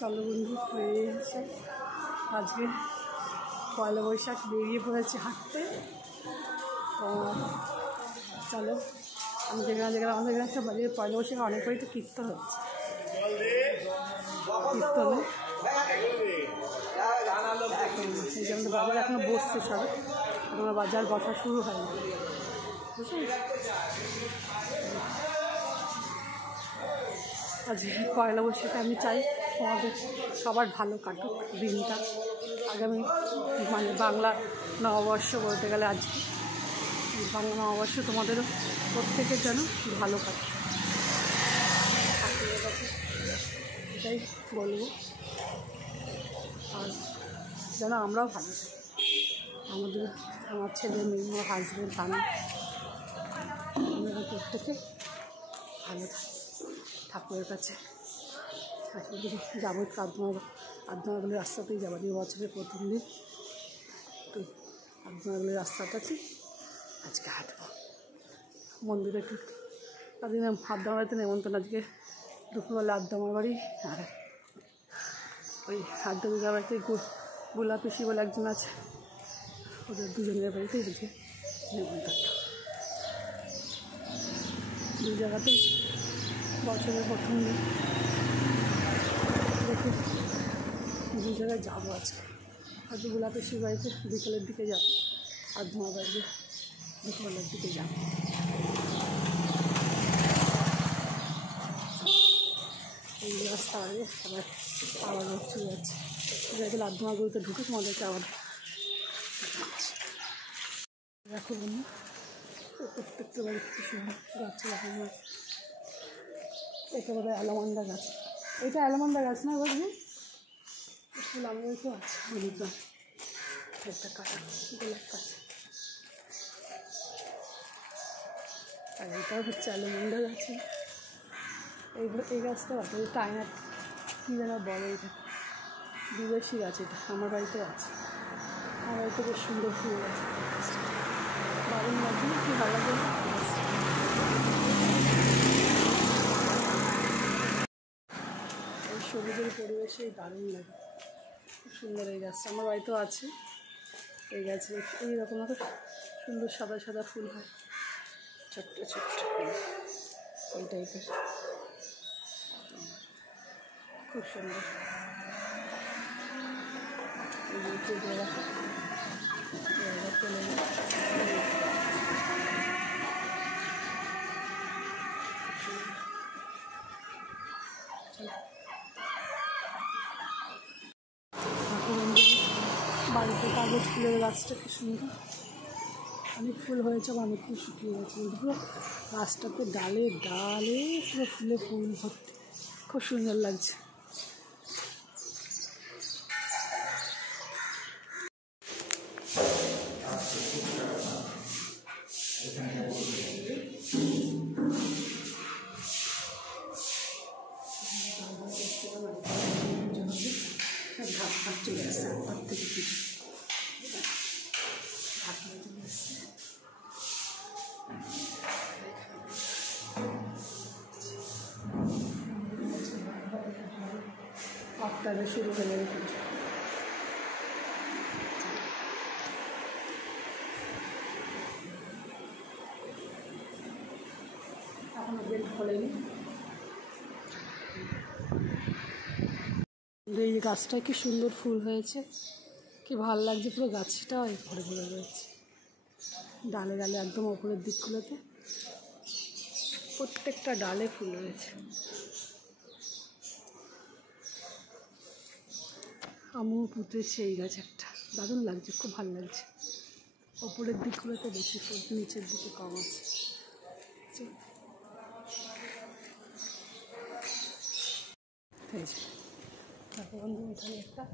চলো বন্ধু বেরিয়ে এসেছে আজকে পয়লা বৈশাখ, বেরিয়ে পড়েছি হাঁটতে। তো চলো আমি যেখানে আমাদের এখানে একটা বাড়ির পয়লা বৈশাখে অনেক বাড়িতে কীর্তন হচ্ছে। কীর্তনে এই যে আমাদের বাজার এখনও বসছে, সব আমার বাজার বসা শুরু হয়নি, বুঝলি। আজকে পয়লা বৈশাখে আমি চাই তোমাদের সবার ভালো কাটুক দিনটা। আগামী মানে বাংলা নববর্ষ বলতে গেলে আজকে বাংলা নববর্ষ তোমাদেরও প্রত্যেকের যেন ভালো কাটে, ঠাকুরের কাছে এটাই বলবো। আর যেন আমরাও ভালো থাকি, আমার ছেলে মেয়ে, আমার হাজব্যান্ড, আমি, আমরা প্রত্যেকে ভালো থাকি ঠাকুরের কাছে। যাবো আধনাগুলির রাস্তাতেই যাবো, এই বছরের প্রথম দিন তো আধনাগুলির রাস্তাটাতে আজকে হাঁটবো। মন্দিরে একটু তাদের আদ্দামার বাড়িতে নেমন্তন্ন, আজকে দুপুরবেলা আদ্দামার বাড়ি, আর ওই আদ্দা দিদার বাড়িতে গোলা পিসি বলে একজন আছে, ওদের দুজনের বাড়িতেই আজকে নেমন্তন্ন। দুই জায়গাতেই বছরের প্রথম দিন দেখে দুই জায়গায় যাবো আজকে। হয়তো গোলা পিসির বাড়িতে বিকেলের দিকে যাবো, আদ্দামার বাড়িতে দুপুরবেলার দিকে যাবো। এই রাস্তা আগে আবার চলে যাচ্ছে, যাতে আদ্দামার বাড়িতে ঢুকে তোমাদেরকে আবার দেখো বন্ধু, প্রত্যেকটা বাড়ি খুব সুন্দর গাছ লাগানো আছে। এটা বোধ হয় অ্যালামান্ডা গাছ, এটা অ্যালামান্ডা গাছ না বুঝলি, ফুল আমাদের তো আছে অনেকজন। একটা কাটা গোলাপ গাছ, আর এটাও হচ্ছে অ্যালামান্ডা গাছ। এই গাছটা আছে, এই টাইনার কী যেন বলে, এটা বিদেশি গাছ, এটা আমার বাড়িতেও আছে। আমার বাড়িতে বেশ সুন্দর ফুল আছে, দারুণ গাছ, কি ভালো লাগে। এই সবুজের পরিবেশে দারুণ লাগে, খুব সুন্দর এই গাছটা। আমার বাড়িতেও আছে এই গাছে, এইরকম একটা সুন্দর সাদা সাদা ফুল হয়, ছোট্ট ছোট্ট ফুল, ওই টাইপের, খুব সুন্দর। বাড়িতে কাগজ ফুলের গাছটা খুব সুন্দর, অনেক ফুল হয়েছে, অনেক ফুল শুকিয়ে গেছে, পুরো গাছটাতে ডালে ডালে পুরো ফুলে ফুল ভর্তি, খুব সুন্দর লাগছে। ঘাট ঘাট চলে আসছে, ঘর থেকে কিছু ঘাট চলে আসছে। আপনারা শুরু হয়ে যাবে, এখনো বেল খোলেনি। এই যে গাছটায় কি সুন্দর ফুল হয়েছে, কি ভালো লাগছে, পুরো গাছটা ভরে ভরে রয়েছে, ডালে ডালে একদম ওপরের দিকগুলোতে প্রত্যেকটা ডালে ফুল রয়েছে। আমিও পুঁতেছি এই গাছ একটা, দারুণ লাগছে, খুব ভালো লাগছে। ওপরের দিকগুলোতে বেশি ফুল, নিচের দিকে কম আছে। তারপর বন্ধু এখানে একটা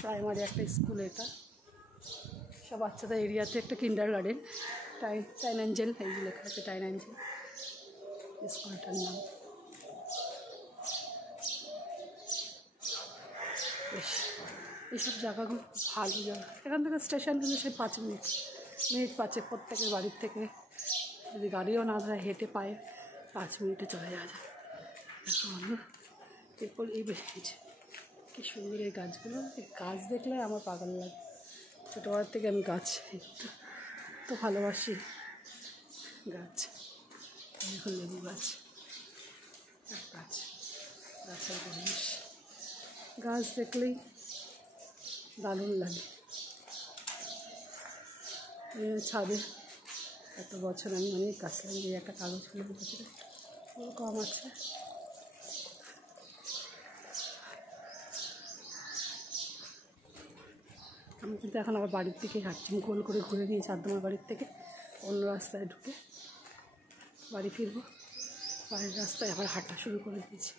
প্রাইমারি একটা স্কুল, এটা সব বাচ্চাদের এরিয়াতে একটা কিন্ডার গার্ডেন, টাইন অ্যাঞ্জেল, এই যে লেখা আছে টাইন অ্যাঞ্জেল স্কুলটার নাম। বেশ এইসব জায়গাগুলো ভালো জায়গা, এখান থেকে স্টেশন কিন্তু সেই 5 মিনিট 5 প্রত্যেকের বাড়ির থেকে, যদি গাড়িও না ধরে হেঁটে পায়ে 5 মিনিটে চলে যাওয়া যায়। দেখো বন্ধু এরপর এই বেরিয়েছে কি সুন্দর এই গাছগুলো, এই গাছ দেখলে আমার পাগল লাগে। ছোটোবেলার থেকে আমি গাছ তো ভালোবাসি গাছ। এখন লেবু গাছ, গাছ, গাছের জিনিস, গাছ দেখলেই দারুণ লাগে। ছাদে এত বছর আমি অনেক গাছ লাগিয়ে, একটা কাগজ ফুলের ভিতরে কম আছে। আমি কিন্তু এখন আবার বাড়ির দিকে হাঁটছি, গোল করে ঘুরে নিয়েছি আদ্দামার বাড়ির থেকে অন্য রাস্তায় ঢুকে বাড়ি ফিরবো। বাড়ির রাস্তায় আবার হাঁটা শুরু করে দিয়েছি।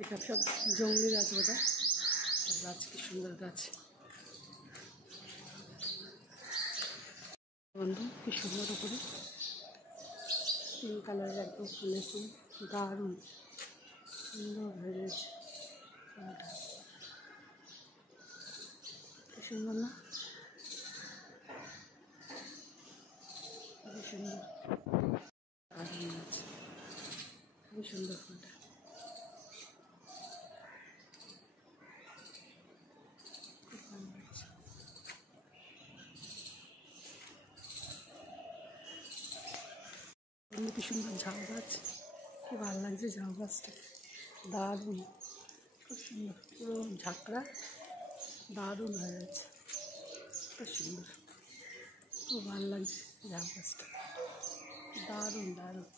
এখানে সব জঙ্গলি গাছ, বোধহয় গাছ, কি সুন্দর গাছ বন্ধু, কি সুন্দর উপরে পিঙ্ক কালারের একদম ফুলের ফুল, দারুণ সুন্দর হয়ে গেছে ফুলটা, কি সুন্দর না? খুবই সুন্দর, দারুণ আছে, খুবই সুন্দর ফুলটা। কি সুন্দর ঝাউ গাছ, কি ভালো লাগছে ঝাউ গাছটা, দারুণ, খুব সুন্দর, পুরো ঝাঁকড়া, দারুণ হয়ে গেছে, খুব সুন্দর, খুব ভালো লাগছে ঝাউ গাছটা, দারুণ দারুণ।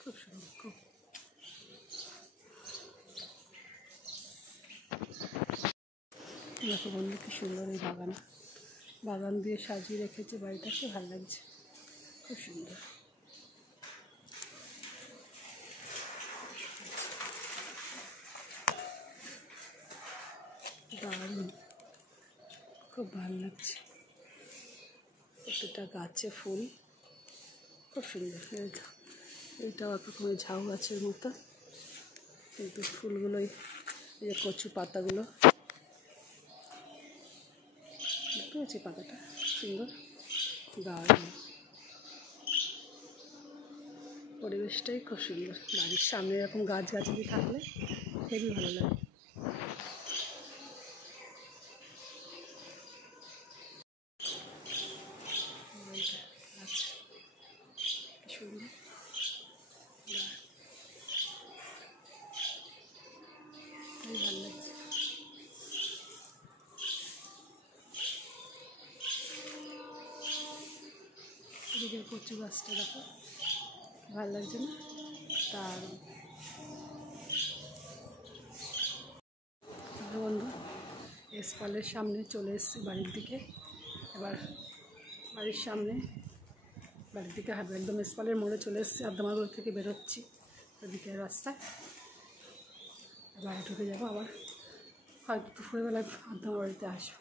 খুব সুন্দর, খুব দেখো বন্ধু, কি সুন্দর এই বাগান দিয়ে সাজিয়ে রেখেছে বাড়িটা, খুব ভালো লাগছে, খুব সুন্দর। দারুণ, খুব ভালো লাগছে, প্রত্যেকটা গাছে ফুল, খুব সুন্দর। এইটাও একরকমের ঝাউ গাছের মতো, কিন্তু ফুলগুলোই এই যে কচু পাতাগুলো, দেখতে পাচ্ছি পাতাটা সুন্দর, দারুণ, পরিবেশটাই খুব সুন্দর। বাড়ির সামনে এরকম গাছগাছালি থাকলে হেবি ভালো লাগে। সুন্দর, খুবই ভালো লাগছে। এদিকে কচু গাছটা দেখো, ভালো লাগছে না? দারুণ বন্ধু, স্কলের সামনে চলে এসেছি বাড়ির দিকে। এবার বাড়ির দিকে হাঁটবো, একদম স্কলের মোড়ে চলে এসেছি, আদ্দামাগুলো থেকে বেরোচ্ছি ওদিকে রাস্তায়, বাড়ি ঢুকে যাবো। আবার হয়তো দুপুরবেলায় আদ্দামার বাড়িতে আসবো।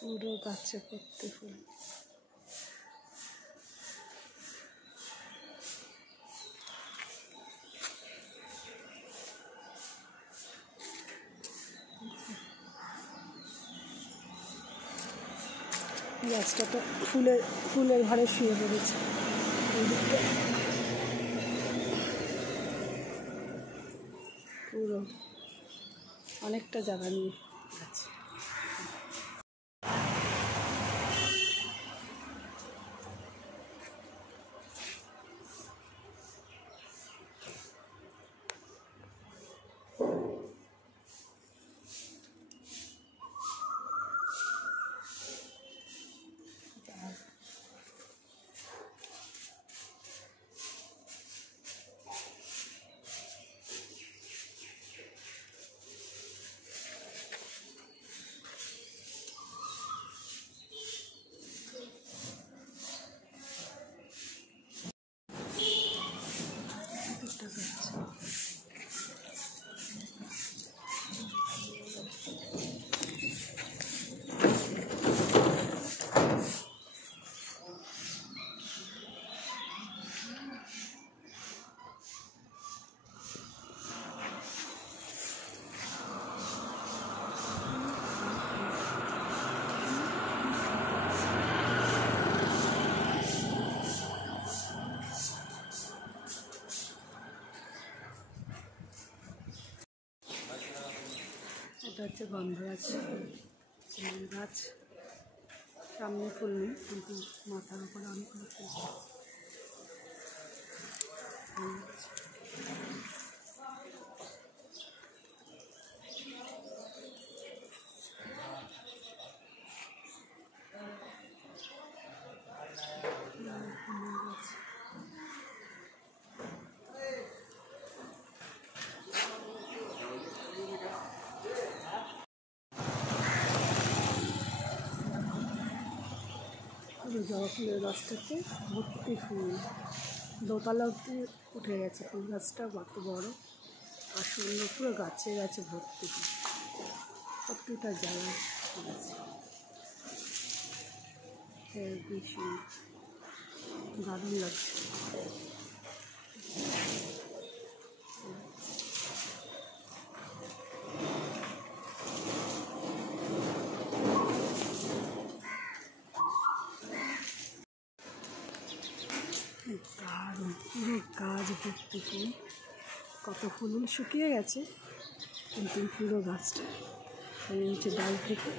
পুরো গাছে ভর্তি ফুল, গাছটা তো ফুলের ঘরে শুয়ে পড়েছে, পুরো অনেকটা জায়গা নিয়ে আছে। এটা হচ্ছে গন্ধরাজ ফুলের গাছ। সামনে ফুল নেই কিন্তু মাথার উপরে অনেকগুলো ফুল। জবা ফুলের গাছটাতে ভর্তি ফুল, দোতলা অব্দি উঠে গেছে ফুল গাছটা, কত বড় আর সুন্দর, পুরো গাছে গাছে ভর্তি ফুল, প্রত্যেকটা জায়গায় আছে। বেশি দারুণ লাগছে। দারুণ, পুরো গাছ ভর্তি ফুল, কত ফুল শুকিয়ে গেছে কিন্তু পুরো গাছটা এই হচ্ছে ডাল থেকে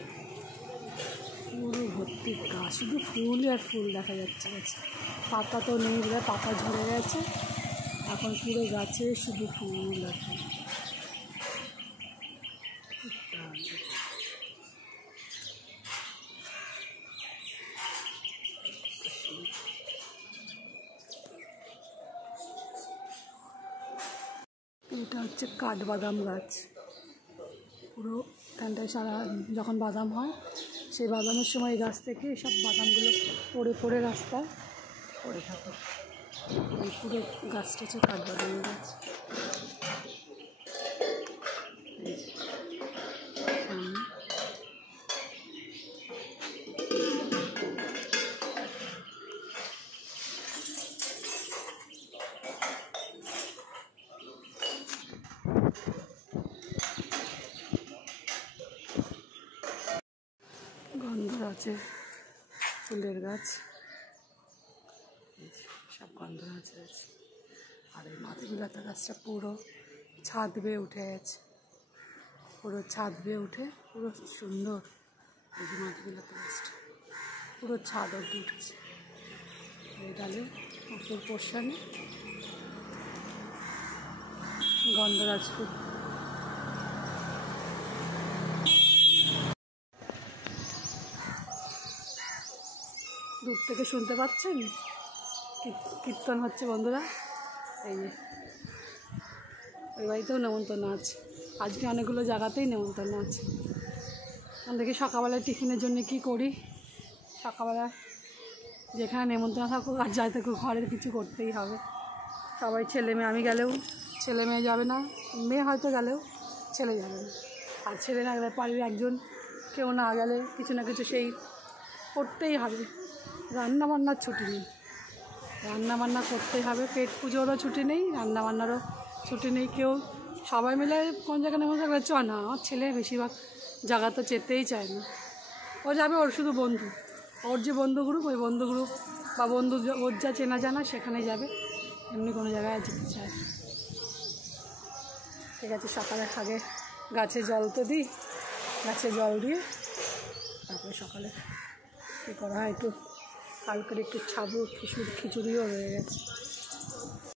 পুরো ভর্তি গাছ, শুধু ফুল আর ফুল দেখা যাচ্ছে গাছে। পাতা তো নেই, পাতা ঝরে গেছে, এখন পুরো গাছে শুধু ফুল আর ফুল। এটা হচ্ছে কাঠবাদাম গাছ, পুরো এখানটায় সারা যখন বাদাম হয় সেই বাদামের সময় গাছ থেকে সব বাদামগুলো পড়ে পড়ে রাস্তায় পড়ে থাকে। এই পুরো গাছটা হচ্ছে কাঠবাদামের গাছ। গন্ধরাজের ফুলের গাছ, সব গন্ধরাজ আছে। আর এই মাধবীলতা গাছটা পুরো ছাদ বেয়ে উঠে গেছে, পুরো ছাদ বেয়ে উঠে পুরো সুন্দর। এই যে মাধবীলতা গাছটা পুরো ছাদ অব্দি উঠেছে, এই ডালে উপর পোর্শনে গন্ধরাজ ফুল। দূর থেকে শুনতে পাচ্ছেন কীর্তন হচ্ছে বন্ধুরা। এই যে ওই বাড়িতেও নেমন্তন্ন আছে, আজকে অনেকগুলো জায়গাতেই নেমন্তন্ন আছে। দেখি সকালবেলায় টিফিনের জন্য কি করি। সকালবেলা যেখানে নেমন্তন্ন থাকুক আর যাই থাকুক ঘরের কিছু করতেই হবে। সবাই ছেলে মেয়ে, আমি গেলেও ছেলে মেয়ে যাবে না, মেয়ে হয়তো গেলেও ছেলে যাবে না। আর ছেলে না গেলে বাড়ির একজন কেউ না গেলে কিছু না কিছু সেই করতেই হবে। রান্নাবান্নার ছুটি নেই, রান্নাবান্না করতেই হবে। পেট পুজোরও ছুটি নেই, রান্নাবান্নারও ছুটি নেই। কেউ সবাই মিলে কোন জায়গায় নেমন্তন্ন থাকলে চ না, আমার ছেলে বেশিরভাগ জায়গা তো যেতেই চায় না। ও যাবে ওর শুধু বন্ধু, ওর যে বন্ধু গ্রুপ, ওই বন্ধু গ্রুপ বা বন্ধু ওর যা চেনা জানা সেখানে যাবে, এমনি কোনো জায়গায় যেতে চায়। ঠিক আছে, সকালে আগে গাছে জল তো দিই, গাছে জল দিয়ে তারপরে সকালে কী করা হয়, একটু কালকের একটু ছাবু খিচুড়িও রয়ে গেছে।